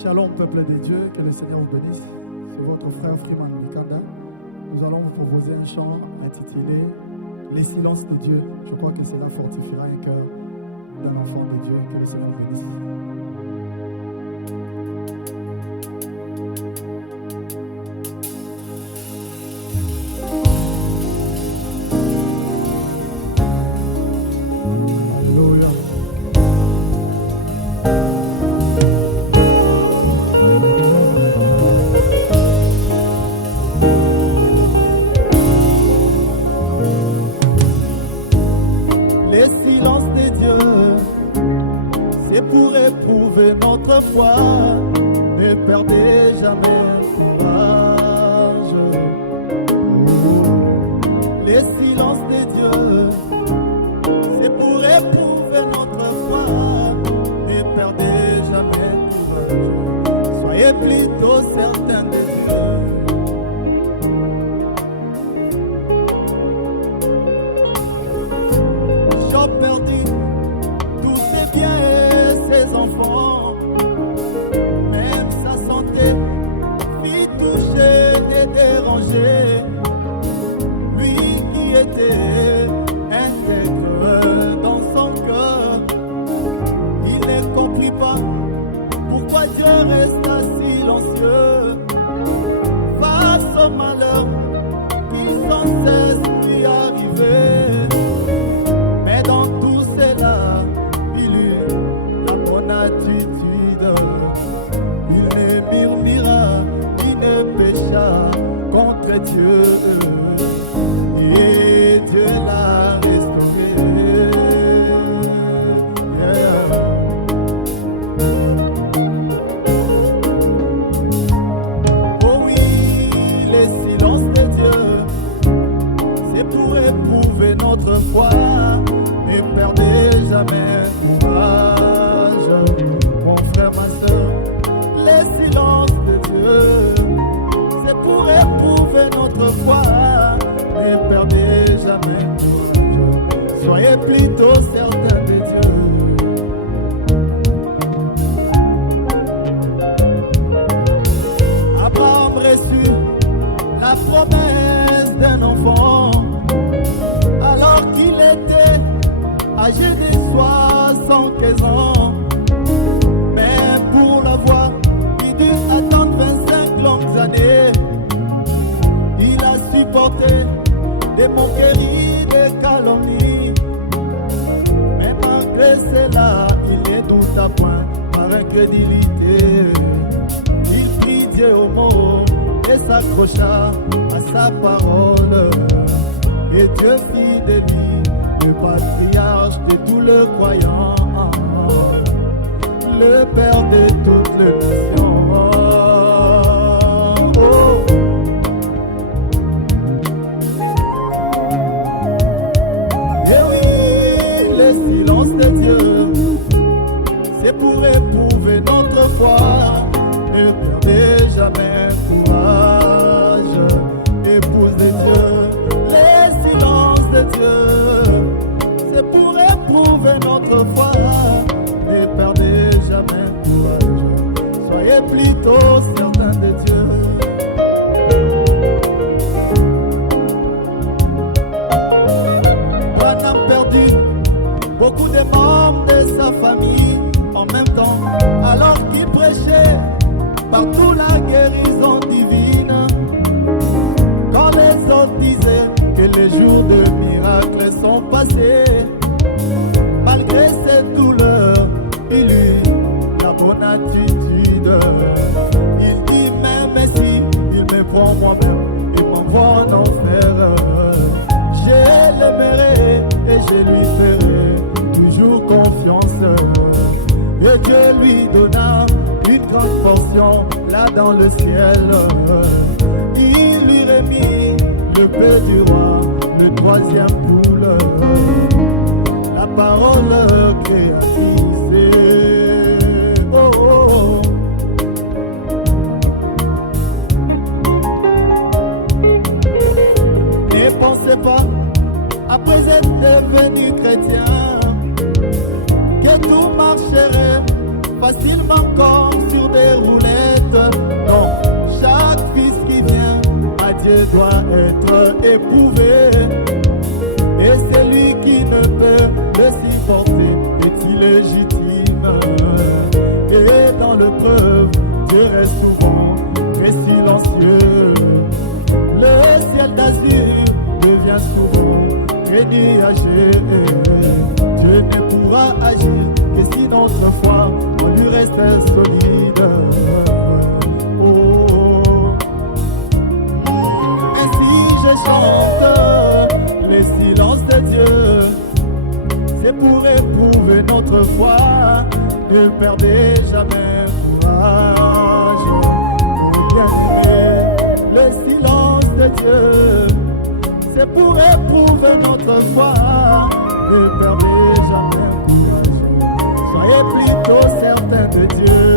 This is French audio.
Shalom peuple de Dieu, que le Seigneur vous bénisse. C'est votre frère Freeman Mikanda. Nous allons vous proposer un chant intitulé Les silences de Dieu. Je crois que cela fortifiera un cœur d'un enfant de Dieu. Que le Seigneur vous bénisse. Pour éprouver notre foi, ne perdez jamais courage. Les silences de Dieu, c'est pour éprouver notre foi, ne perdez jamais courage. Soyez plutôt certains de Dieu. Job perdu tous ses biens et ses enfants, même sa santé fit toucher et déranger. Lui qui était intègre dans son cœur, il ne comprit pas pourquoi Dieu resta silencieux face au malheur qui sans cesse lui arrivait. Mais dans tout cela, il eut la bonne attitude. Il ne murmura, il ne pécha contre Dieu. Et Dieu l'a restauré. Oh oui, les silences de Dieu, c'est pour éprouver notre foi. Ne perdez jamais courage, mon frère, ma soeur. Les silences de Dieu, c'est pour éprouver notre foi. Ne perdez jamais courage, soyez plutôt certains de Dieu. Abraham reçut la promesse d'un enfant alors qu'il était âgé de 75 ans. Mais pour l'avoir, il dut attendre 25 longues années. Il a supporté des moqueries, des calomnies. Mais malgré cela, il ne douta point par incrédulité. Il prit Dieu au mot et s'accrocha à sa parole. Et Dieu fit de lui le patriarche de tous les croyants, le père de toutes les nations. Oh. Et oui, le silence de Dieu, c'est pour éprouver notre foi. Ne perdez jamais courage, épouse de Dieu. Les silences de Dieu, c'est pour éprouver notre foi. Ne perdez jamais courage, soyez plutôt certains de Dieu. Branham perdu beaucoup de membres de sa famille en même temps, alors qu'il prêchait partout la guérison divine. Quand les autres disaient que les jours de miracles sont passés, malgré ses douleurs, il eut la bonne attitude. Il dit même si il me prend moi-même, il m'envoie en enfer, je l'aimerai et je lui ferai toujours confiance. Et Dieu lui donna une grande portion là dans le ciel. Il lui remit le paix du roi, le troisième poule, la parole créatrice. Oh, oh, oh. Ne pensez pas, après être devenu chrétien, que tout marcherait facilement comme sur des routes doit être éprouvé. Et celui qui ne peut le supporter est illégitime. Et dans l'épreuve, Dieu reste souvent très silencieux. Le ciel d'azur devient souvent très nuageux. Dieu ne pourra agir que si notre foi en lui reste solide. Oh. Ainsi je chante les silences de Dieu. C'est pour éprouver notre foi. Ne perdez jamais courage. Oh bien-aimé, le silence de Dieu, c'est pour éprouver notre foi. Ne perdez jamais courage. Soyez plutôt certains de Dieu.